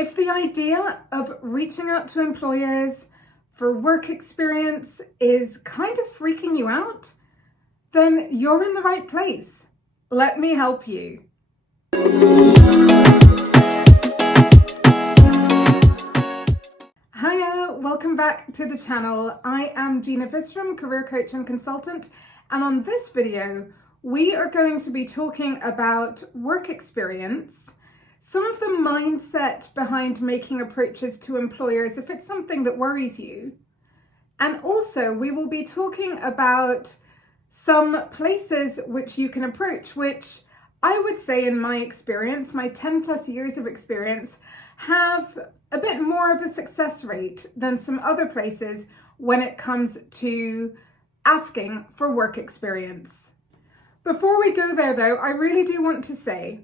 If the idea of reaching out to employers for work experience is kind of freaking you out, then you're in the right place. Let me help you. Hiya, welcome back to the channel. I am Gina Visram, career coach and consultant, and on this video, we are going to be talking about work experience, some of the mindset behind making approaches to employers if it's something that worries you. And also we will be talking about some places which you can approach, which I would say in my experience, my 10 plus years of experience, have a bit more of a success rate than some other places when it comes to asking for work experience. Before we go there though, I really do want to say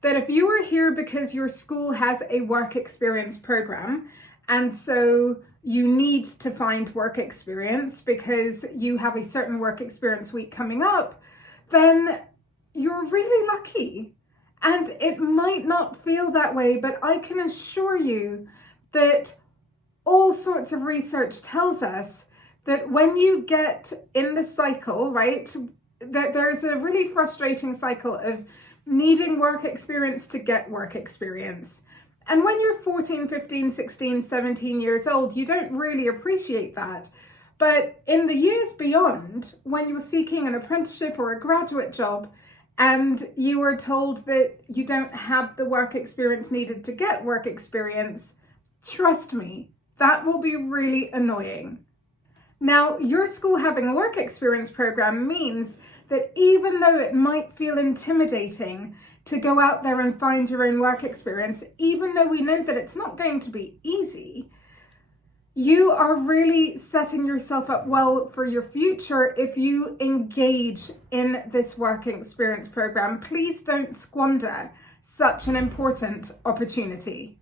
that if you are here because your school has a work experience program and so you need to find work experience because you have a certain work experience week coming up, then you're really lucky. And it might not feel that way, but I can assure you that all sorts of research tells us that when you get in the cycle, right, that there's a really frustrating cycle of needing work experience to get work experience. And when you're 14, 15, 16, 17 years old, you don't really appreciate that. But in the years beyond, when you're seeking an apprenticeship or a graduate job, and you are told that you don't have the work experience needed to get work experience, trust me, that will be really annoying. Now, your school having a work experience program means that even though it might feel intimidating to go out there and find your own work experience, even though we know that it's not going to be easy, you are really setting yourself up well for your future if you engage in this work experience program. Please don't squander such an important opportunity.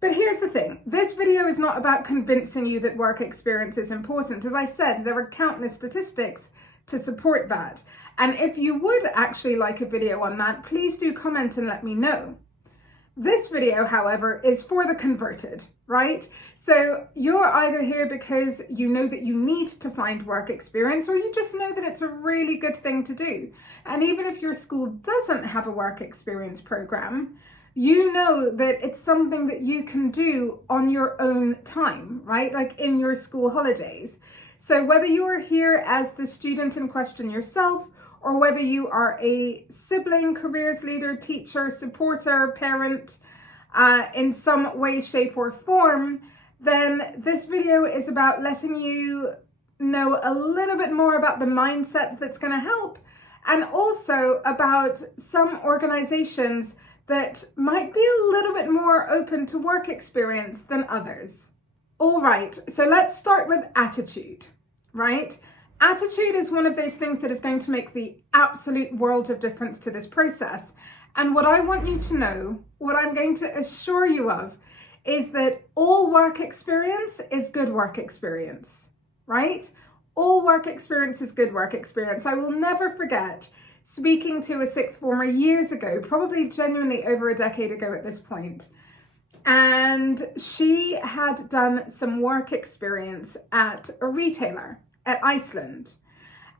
But here's the thing, this video is not about convincing you that work experience is important. As I said, there are countless statistics to support that. And if you would actually like a video on that, please do comment and let me know. This video, however, is for the converted, right? So you're either here because you know that you need to find work experience, or you just know that it's a really good thing to do. And even if your school doesn't have a work experience program, you know that it's something that you can do on your own time, right? Like in your school holidays. So whether you are here as the student in question yourself, or whether you are a sibling, careers leader, teacher, supporter, parent, in some way, shape or form, then this video is about letting you know a little bit more about the mindset that's going to help, and also about some organizations that might be a little bit more open to work experience than others. All right, so let's start with attitude, right? Attitude is one of those things that is going to make the absolute world of difference to this process. And what I want you to know, what I'm going to assure you of, is that all work experience is good work experience, right? All work experience is good work experience. I will never forget speaking to a sixth former years ago, probably genuinely over a decade ago at this point. And she had done some work experience at a retailer at Iceland.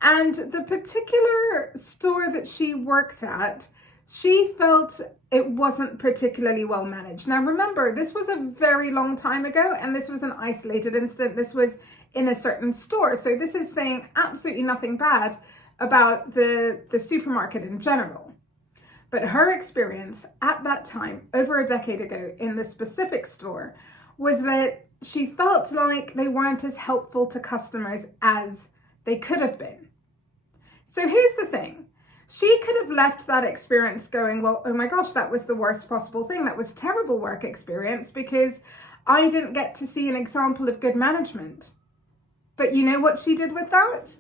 And the particular store that she worked at, she felt it wasn't particularly well managed. Now remember, this was a very long time ago and this was an isolated incident. This was in a certain store. So this is saying absolutely nothing bad about the supermarket in general. But her experience at that time, over a decade ago in the specific store, was that she felt like they weren't as helpful to customers as they could have been. So here's the thing. She could have left that experience going, well, oh my gosh, that was the worst possible thing. That was terrible work experience because I didn't get to see an example of good management. But you know what she did with that?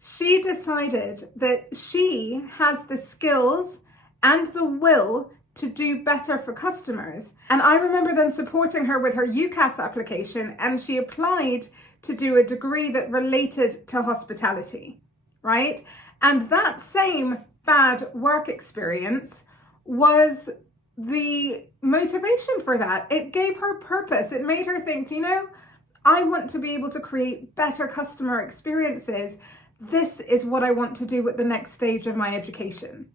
She decided that she has the skills and the will to do better for customers. And I remember then supporting her with her UCAS application, and she applied to do a degree that related to hospitality, right? And that same bad work experience was the motivation for that. It gave her purpose. It made her think, I want to be able to create better customer experiences. This is what I want to do at the next stage of my education.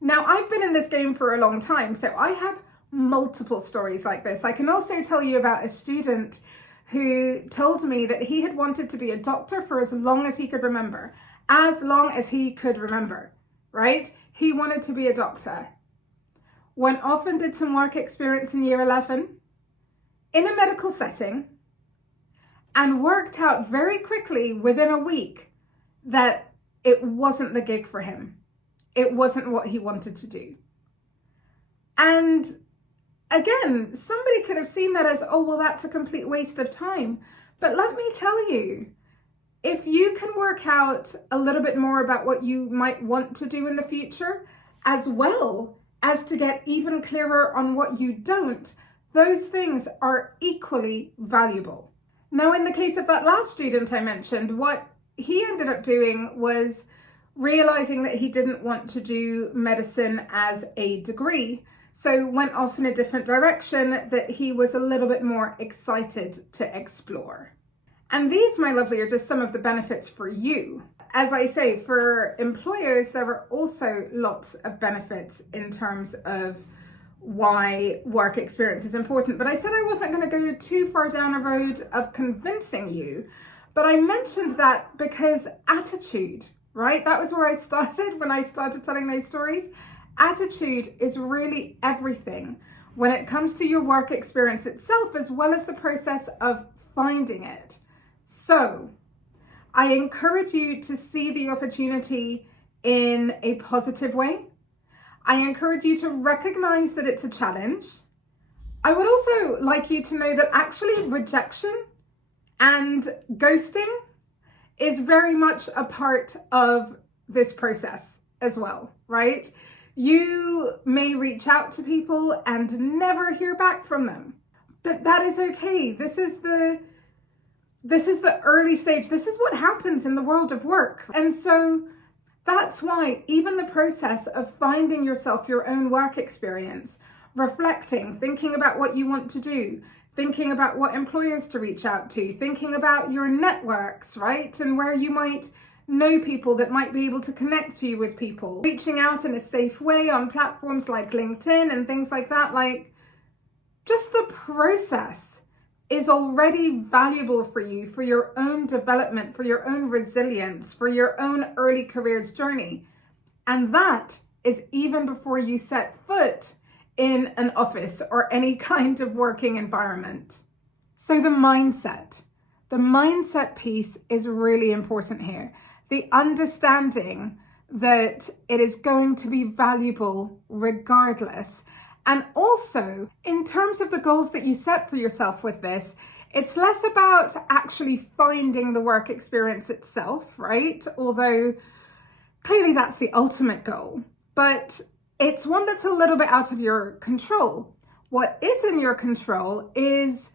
Now, I've been in this game for a long time, so I have multiple stories like this. I can also tell you about a student who told me that he had wanted to be a doctor for as long as he could remember. As long as he could remember, right? He wanted to be a doctor. Went off and did some work experience in year 11 in a medical setting and worked out very quickly within a week that it wasn't the gig for him. It wasn't what he wanted to do. And again, somebody could have seen that as, oh, well, that's a complete waste of time. But let me tell you, if you can work out a little bit more about what you might want to do in the future, as well as to get even clearer on what you don't, those things are equally valuable. Now, in the case of that last student I mentioned, what he ended up doing was realizing that he didn't want to do medicine as a degree, so went off in a different direction that he was a little bit more excited to explore. And these, my lovely, are just some of the benefits for you. As I say, for employers, there are also lots of benefits in terms of why work experience is important. But I said I wasn't going to go too far down a road of convincing you. But I mentioned that because attitude, right? That was where I started when I started telling those stories. Attitude is really everything when it comes to your work experience itself, as well as the process of finding it. So I encourage you to see the opportunity in a positive way. I encourage you to recognize that it's a challenge. I would also like you to know that actually rejection and ghosting is very much a part of this process as well, right? You may reach out to people and never hear back from them, but that is okay. This is the early stage. This is what happens in the world of work. And so that's why even the process of finding yourself your own work experience, reflecting, thinking about what you want to do, thinking about what employers to reach out to, thinking about your networks, right? And where you might know people that might be able to connect you with people, reaching out in a safe way on platforms like LinkedIn and things like that. Like, just the process is already valuable for you, for your own development, for your own resilience, for your own early careers journey. And that is even before you set foot in an office or any kind of working environment. So the mindset piece is really important here. The understanding that it is going to be valuable regardless. And also, in terms of the goals that you set for yourself with this, it's less about actually finding the work experience itself, right? Although clearly that's the ultimate goal, but it's one that's a little bit out of your control. What is in your control is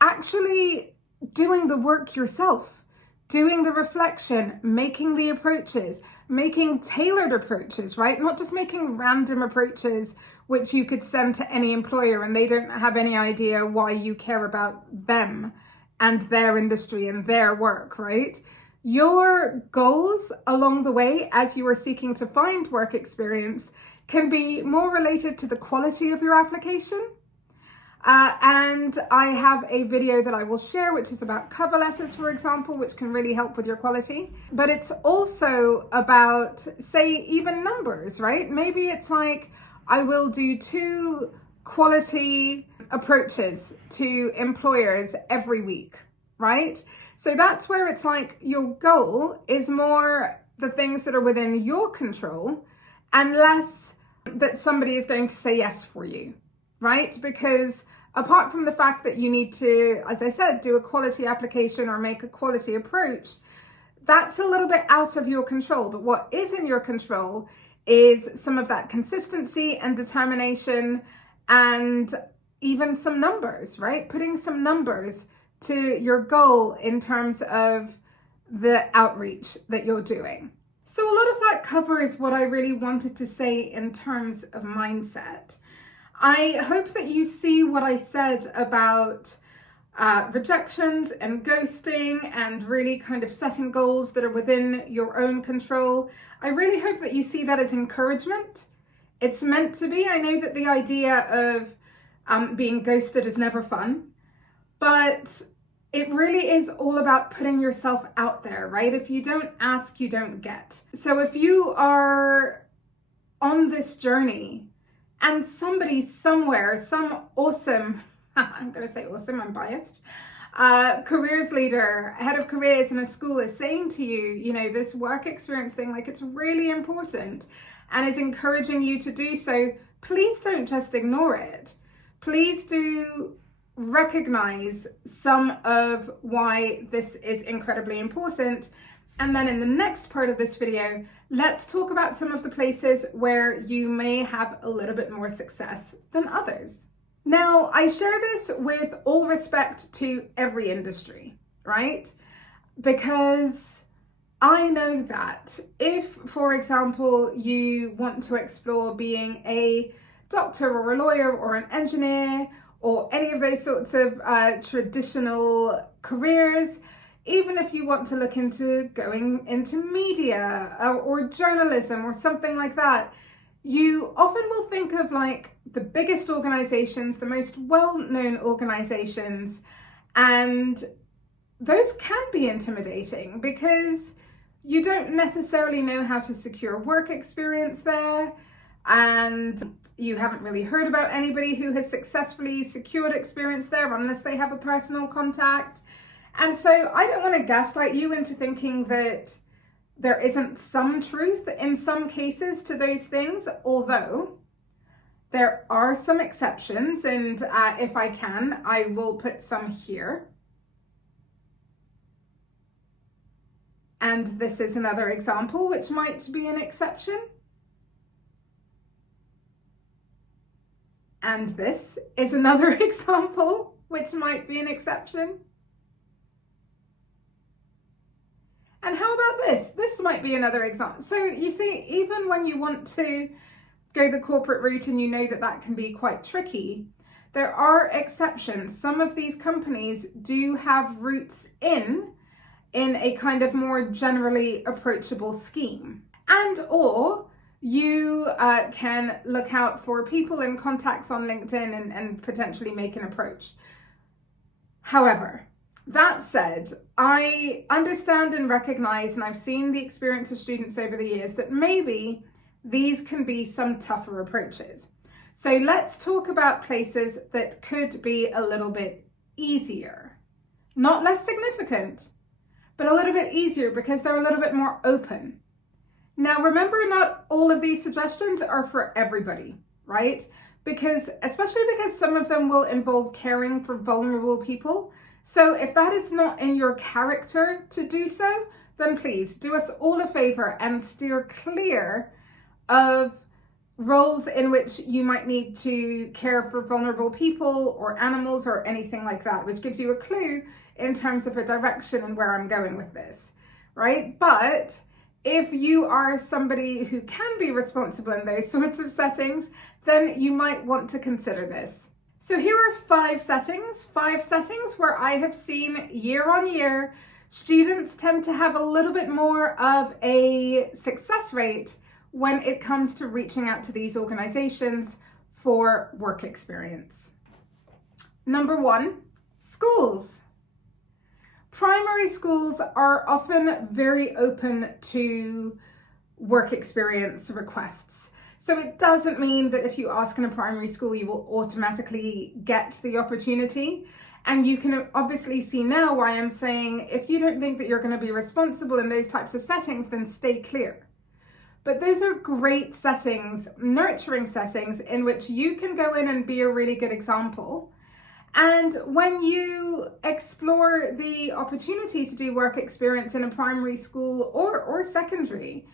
actually doing the work yourself, doing the reflection, making the approaches, making tailored approaches, right? Not just making random approaches which you could send to any employer and they don't have any idea why you care about them and their industry and their work, right? Your goals along the way as you are seeking to find work experience can be more related to the quality of your application. And I have a video that I will share, which is about cover letters, for example, which can really help with your quality. But it's also about, say, even numbers, right? Maybe it's like, I will do 2 quality approaches to employers every week, right? So that's where it's like your goal is more the things that are within your control and less that somebody is going to say yes for you, right? Because apart from the fact that you need to, as I said, do a quality application or make a quality approach, that's a little bit out of your control. But what is in your control is some of that consistency and determination and even some numbers, right? Putting some numbers to your goal in terms of the outreach that you're doing. So a lot of that covers what I really wanted to say in terms of mindset. I hope that you see what I said about rejections and ghosting and really kind of setting goals that are within your own control. I really hope that you see that as encouragement. It's meant to be. I know that the idea of being ghosted is never fun, but it really is all about putting yourself out there, right? If you don't ask, you don't get. So if you are on this journey and somebody somewhere, some awesome, I'm going to say awesome, I'm biased, careers leader, head of careers in a school is saying to you, you know, this work experience thing, like it's really important and is encouraging you to do so, please don't just ignore it. Please do recognize some of why this is incredibly important. And then in the next part of this video, let's talk about some of the places where you may have a little bit more success than others. Now, I share this with all respect to every industry, right? Because I know that if, for example, you want to explore being a doctor or a lawyer or an engineer or any of those sorts of traditional careers, even if you want to look into going into media or journalism or something like that, you often will think of like the biggest organizations, the most well-known organizations, and those can be intimidating because you don't necessarily know how to secure work experience there, and you haven't really heard about anybody who has successfully secured experience there unless they have a personal contact. And so I don't want to gaslight you into thinking that there isn't some truth in some cases to those things, although there are some exceptions, and if I can, I will put some here. And this is another example which might be an exception. And this is another example which might be an exception. And how about this? This might be another example. So you see, even when you want to go the corporate route and you know that that can be quite tricky, there are exceptions. Some of these companies do have routes in a kind of more generally approachable scheme. And or you can look out for people and contacts on LinkedIn and potentially make an approach. However, that said, I understand and recognize, and I've seen the experience of students over the years, that maybe these can be some tougher approaches. So let's talk about places that could be a little bit easier. Not less significant, but a little bit easier because they're a little bit more open. Now, remember, not all of these suggestions are for everybody, right? Especially because some of them will involve caring for vulnerable people. So if that is not in your character to do so, then please do us all a favor and steer clear of roles in which you might need to care for vulnerable people or animals or anything like that, which gives you a clue in terms of a direction and where I'm going with this, right? But if you are somebody who can be responsible in those sorts of settings, then you might want to consider this. So here are five settings where I have seen year on year, students tend to have a little bit more of a success rate when it comes to reaching out to these organizations for work experience. Number one, schools. Primary schools are often very open to work experience requests. So it doesn't mean that if you ask in a primary school, you will automatically get the opportunity. And you can obviously see now why I'm saying, if you don't think that you're going to be responsible in those types of settings, then stay clear. But those are great settings, nurturing settings, in which you can go in and be a really good example. And when you explore the opportunity to do work experience in a primary school or secondary,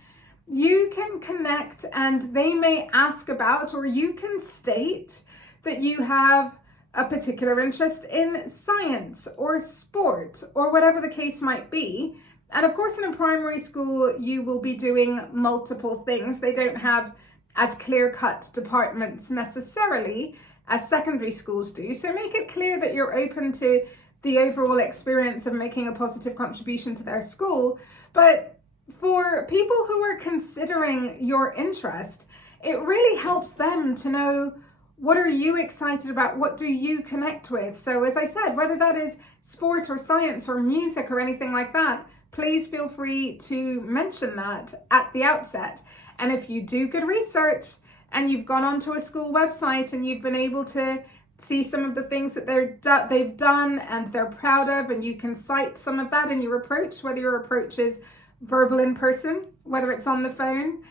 you can connect and they may ask about, or you can state that you have a particular interest in science or sport or whatever the case might be. And of course, in a primary school, you will be doing multiple things. They don't have as clear-cut departments necessarily as secondary schools do. So make it clear that you're open to the overall experience of making a positive contribution to their school. But for people who are considering your interest, it really helps them to know, what are you excited about? What do you connect with? So as I said, whether that is sport or science or music or anything like that, please feel free to mention that at the outset. And if you do good research and you've gone onto a school website and you've been able to see some of the things that they've done and they're proud of, and you can cite some of that in your approach, whether your approach is verbal in person, whether it's on the phone,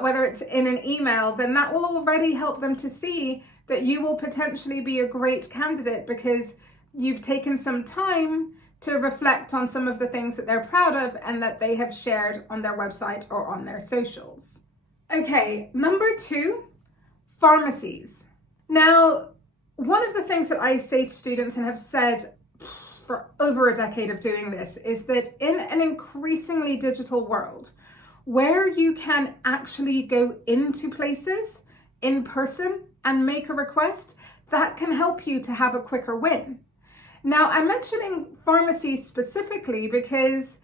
whether it's in an email, then that will already help them to see that you will potentially be a great candidate because you've taken some time to reflect on some of the things that they're proud of and that they have shared on their website or on their socials. Okay, number 2, pharmacies. Now, one of the things that I say to students and have said for over a decade of doing this is that in an increasingly digital world, where you can actually go into places in person and make a request, that can help you to have a quicker win. Now, I'm mentioning pharmacies specifically because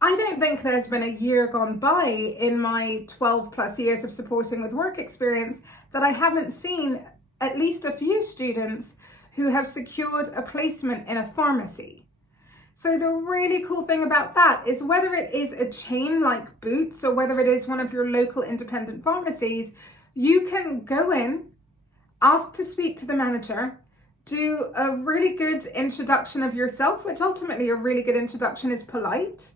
I don't think there's been a year gone by in my 12 plus years of supporting with work experience that I haven't seen at least a few students who have secured a placement in a pharmacy. So the really cool thing about that is whether it is a chain like Boots or whether it is one of your local independent pharmacies, you can go in, ask to speak to the manager, do a really good introduction of yourself, which ultimately a really good introduction is polite,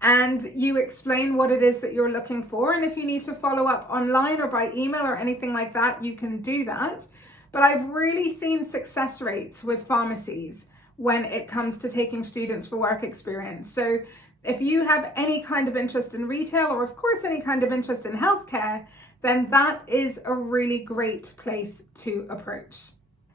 and you explain what it is that you're looking for. And if you need to follow up online or by email or anything like that, you can do that. But I've really seen success rates with pharmacies when it comes to taking students for work experience. So if you have any kind of interest in retail or of course any kind of interest in healthcare, then that is a really great place to approach.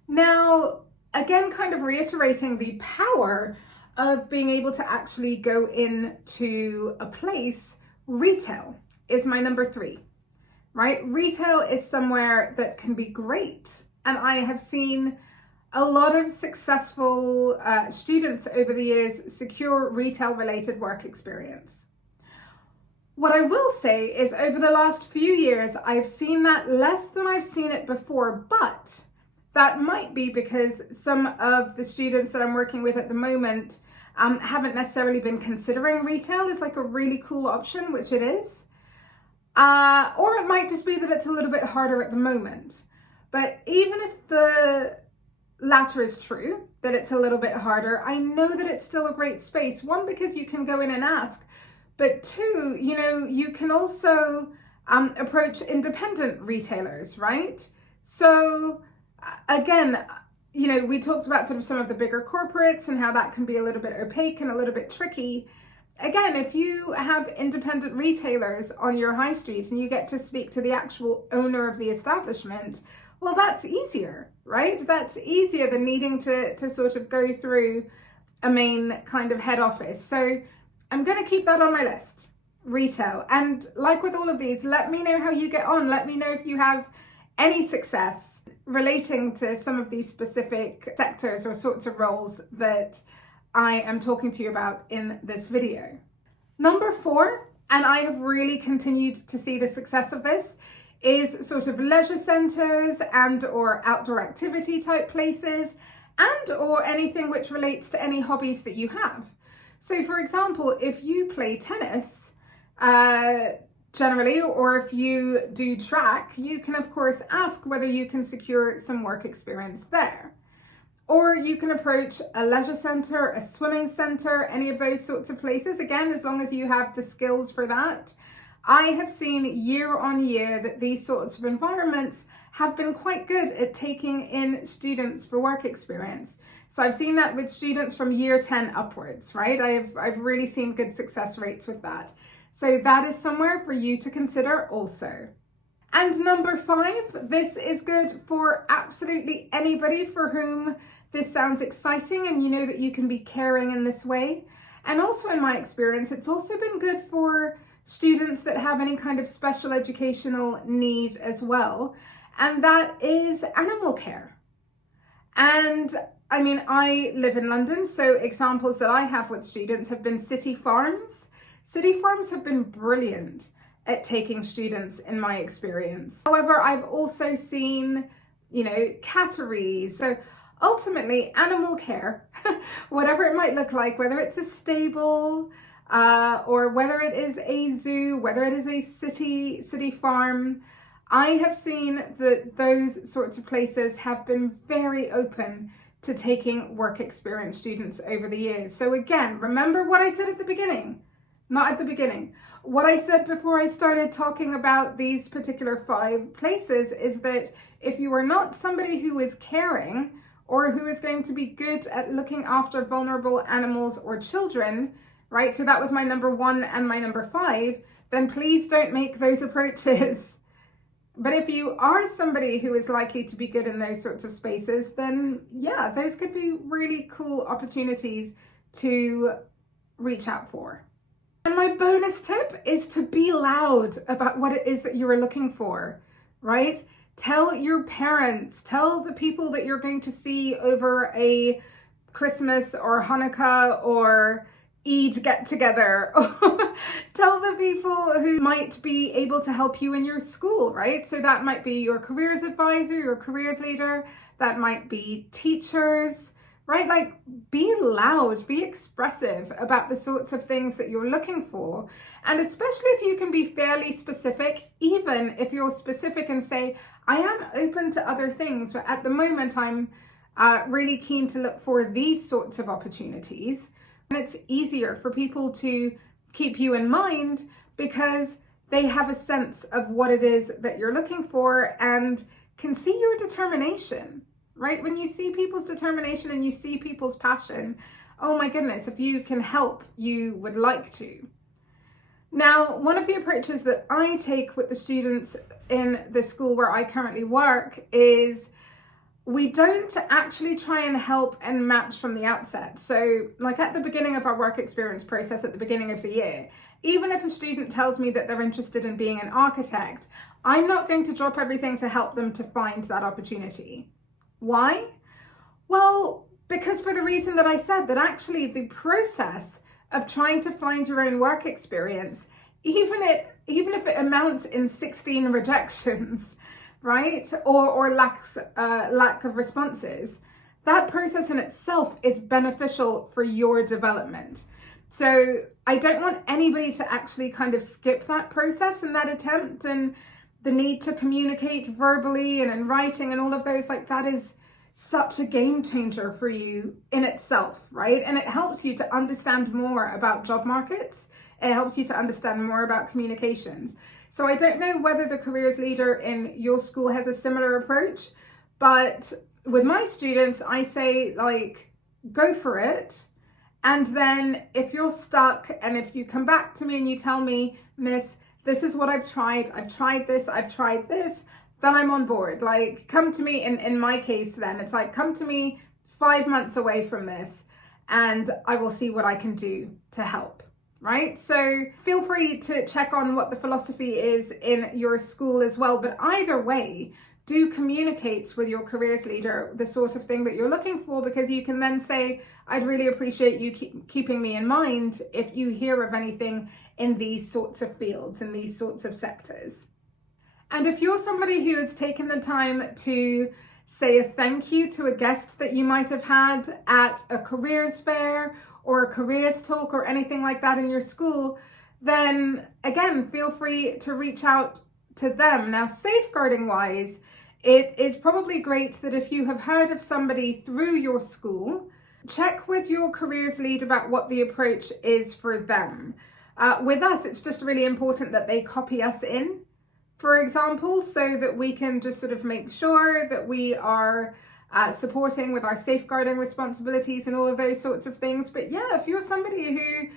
Now, again, kind of reiterating the power of being able to actually go into a place, retail is my number 3, right? Retail is somewhere that can be great. And I have seen a lot of successful students over the years secure retail related work experience. What I will say is over the last few years, I've seen that less than I've seen it before, but that might be because some of the students that I'm working with at the moment haven't necessarily been considering retail as like a really cool option, which it is. Or it might just be that it's a little bit harder at the moment. But even if the latter is true, that it's a little bit harder, I know that it's still a great space. 1, because you can go in and ask, but 2, you can also approach independent retailers, right? So again, we talked about sort of some of the bigger corporates and how that can be a little bit opaque and a little bit tricky. Again, if you have independent retailers on your high street and you get to speak to the actual owner of the establishment, well, that's easier, right? That's easier than needing to sort of go through a main kind of head office. So I'm going to keep that on my list, retail. And like with all of these, let me know how you get on. Let me know if you have any success relating to some of these specific sectors or sorts of roles that I am talking to you about in this video. Number 4, and I have really continued to see the success of this, is sort of leisure centres and or outdoor activity type places and or anything which relates to any hobbies that you have. So for example, if you play tennis, generally, or if you do track, you can of course ask whether you can secure some work experience there. Or you can approach a leisure centre, a swimming centre, any of those sorts of places. Again, as long as you have the skills for that. I have seen year on year that these sorts of environments have been quite good at taking in students for work experience. So I've seen that with students from year 10 upwards, right? I've really seen good success rates with that. So that is somewhere for you to consider also. And number 5, this is good for absolutely anybody for whom this sounds exciting and you know that you can be caring in this way. And also in my experience, it's also been good for students that have any kind of special educational need as well, and that is animal care. And I mean, I live in London, so examples that I have with students have been city farms. City farms have been brilliant at taking students in my experience. However, I've also seen, catteries. So ultimately, animal care, whatever it might look like, whether it's a stable, or whether it is a zoo, whether it is a city farm, I have seen that those sorts of places have been very open to taking work experience students over the years. So again, remember what I said at the beginning, not at the beginning. What I said before I started talking about these particular 5 places is that if you are not somebody who is caring or who is going to be good at looking after vulnerable animals or children, right? So that was my number 1 and my number 5, then please don't make those approaches. But if you are somebody who is likely to be good in those sorts of spaces, then yeah, those could be really cool opportunities to reach out for. And my bonus tip is to be loud about what it is that you are looking for, right? Tell your parents, tell the people that you're going to see over a Christmas or Hanukkah or Eid get together. Tell the people who might be able to help you in your school, right? So that might be your careers advisor, your careers leader, that might be teachers, right? Like, be loud, be expressive about the sorts of things that you're looking for. And especially if you can be fairly specific, even if you're specific and say, I am open to other things, but at the moment I'm really keen to look for these sorts of opportunities. And it's easier for people to keep you in mind because they have a sense of what it is that you're looking for and can see your determination, right? When you see people's determination and you see people's passion, oh my goodness, if you can help, you would like to. Now, one of the approaches that I take with the students in the school where I currently work is we don't actually try and help and match from the outset. So like at the beginning of our work experience process at the beginning of the year, even if a student tells me that they're interested in being an architect, I'm not going to drop everything to help them to find that opportunity. Why? Well, because for the reason that I said, that actually the process of trying to find your own work experience, even if it amounts in 16 rejections, right? Or lack of responses, that process in itself is beneficial for your development. So I don't want anybody to actually kind of skip that process and that attempt, and the need to communicate verbally and in writing and all of those, like that is such a game changer for you in itself, right? And it helps you to understand more about job markets. It helps you to understand more about communications. So I don't know whether the careers leader in your school has a similar approach, but with my students, I say like, go for it. And then if you're stuck and if you come back to me and you tell me, Miss, this is what I've tried this, then I'm on board. Like, come to me, in my case then, it's like, come to me 5 months away from this and I will see what I can do to help. Right? So feel free to check on what the philosophy is in your school as well. But either way, do communicate with your careers leader the sort of thing that you're looking for, because you can then say, I'd really appreciate you keeping me in mind if you hear of anything in these sorts of fields, in these sorts of sectors. And if you're somebody who has taken the time to say a thank you to a guest that you might have had at a careers fair or a careers talk or anything like that in your school, then again, feel free to reach out to them. Now, safeguarding wise, it is probably great that if you have heard of somebody through your school, check with your careers lead about what the approach is for them. With us, it's just really important that they copy us in, for example, so that we can just sort of make sure that we are supporting with our safeguarding responsibilities and all of those sorts of things. But yeah, if you're somebody who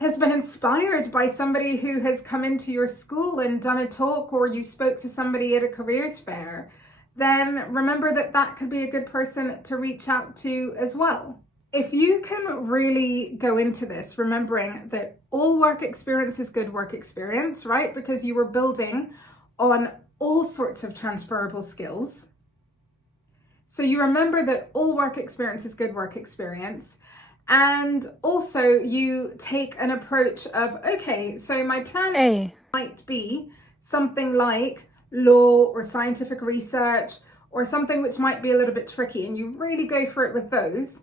has been inspired by somebody who has come into your school and done a talk, or you spoke to somebody at a careers fair, then remember that that could be a good person to reach out to as well. If you can really go into this remembering that all work experience is good work experience, right? Because you were building on all sorts of transferable skills. So you remember that all work experience is good work experience. And also you take an approach of, okay, so my plan A might be something like law or scientific research or something which might be a little bit tricky, and you really go for it with those.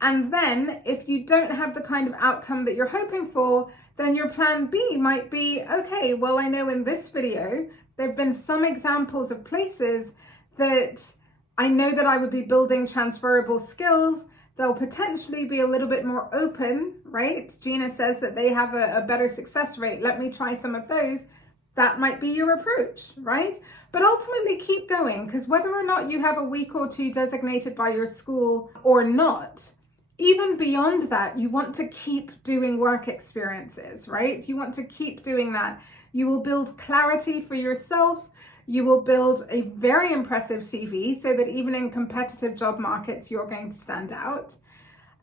And then if you don't have the kind of outcome that you're hoping for, then your plan B might be, okay, well, I know in this video, there've been some examples of places that I know that I would be building transferable skills. They'll potentially be a little bit more open, right? Gina says that they have a better success rate. Let me try some of those. That might be your approach, right? But ultimately keep going, because whether or not you have a week or two designated by your school or not, even beyond that, you want to keep doing work experiences, right? You want to keep doing that. You will build clarity for yourself. You will build a very impressive CV so that even in competitive job markets, you're going to stand out.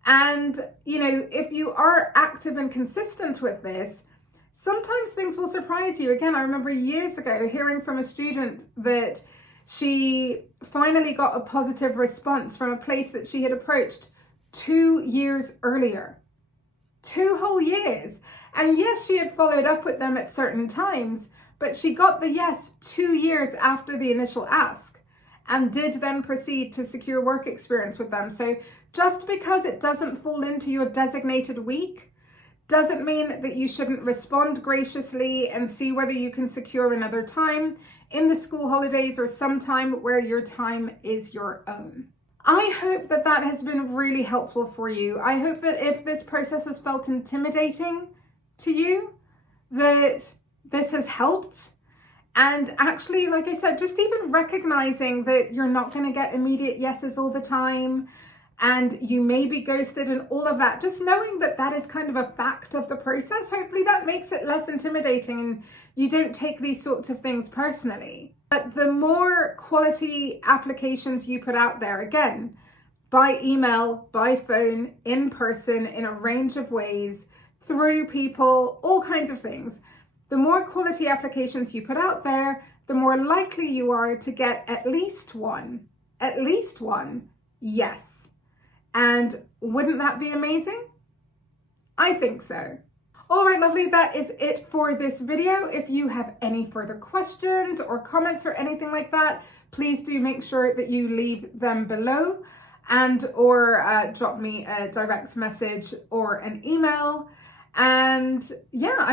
And, you know, if you are active and consistent with this, sometimes things will surprise you. Again, I remember years ago hearing from a student that she finally got a positive response from a place that she had approached 2 years earlier. 2 whole years. And yes, she had followed up with them at certain times, but she got the yes 2 years after the initial ask and did then proceed to secure work experience with them. So just because it doesn't fall into your designated week doesn't mean that you shouldn't respond graciously and see whether you can secure another time in the school holidays or sometime where your time is your own. I hope that that has been really helpful for you. I hope that if this process has felt intimidating to you, that this has helped. And actually, like I said, just even recognizing that you're not going to get immediate yeses all the time, and you may be ghosted and all of that, just knowing that that is kind of a fact of the process, hopefully that makes it less intimidating and you don't take these sorts of things personally. But the more quality applications you put out there, again, by email, by phone, in person, in a range of ways, through people, all kinds of things, the more quality applications you put out there, the more likely you are to get at least one yes. And wouldn't that be amazing? I think so. All right, lovely, that is it for this video. If you have any further questions or comments or anything like that, please do make sure that you leave them below or drop me a direct message or an email. And yeah,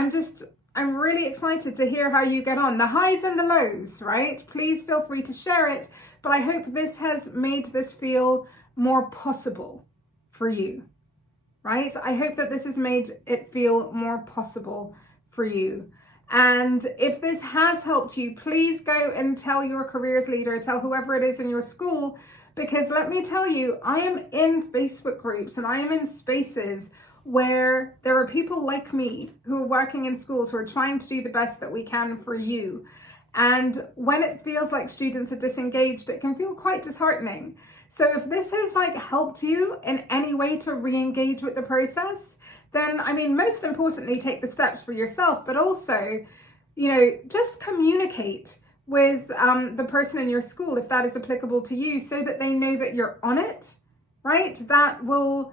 I'm really excited to hear how you get on, the highs and the lows, right? Please feel free to share it, but I hope this has made this feel more possible for you, right? I hope that this has made it feel more possible for you. And if this has helped you, please go and tell your careers leader, tell whoever it is in your school, because let me tell you, I am in Facebook groups and I am in spaces where there are people like me who are working in schools who are trying to do the best that we can for you. And when it feels like students are disengaged, it can feel quite disheartening. So if this has helped you in any way to re-engage with the process, then I mean, most importantly, take the steps for yourself, but also, you know, just communicate with the person in your school if that is applicable to you, so that they know that you're on it, right? That will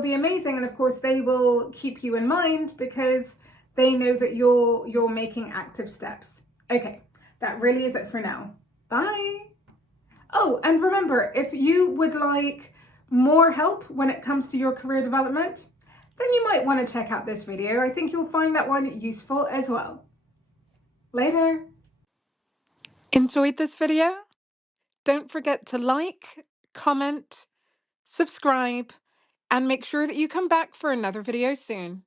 be amazing. And of course, they will keep you in mind because they know that you're making active steps. Okay, that really is it for now. Bye. Oh, and remember, if you would like more help when it comes to your career development, then you might want to check out this video. I think you'll find that one useful as well. Later. Enjoyed this video? Don't forget to like, comment, subscribe, and make sure that you come back for another video soon.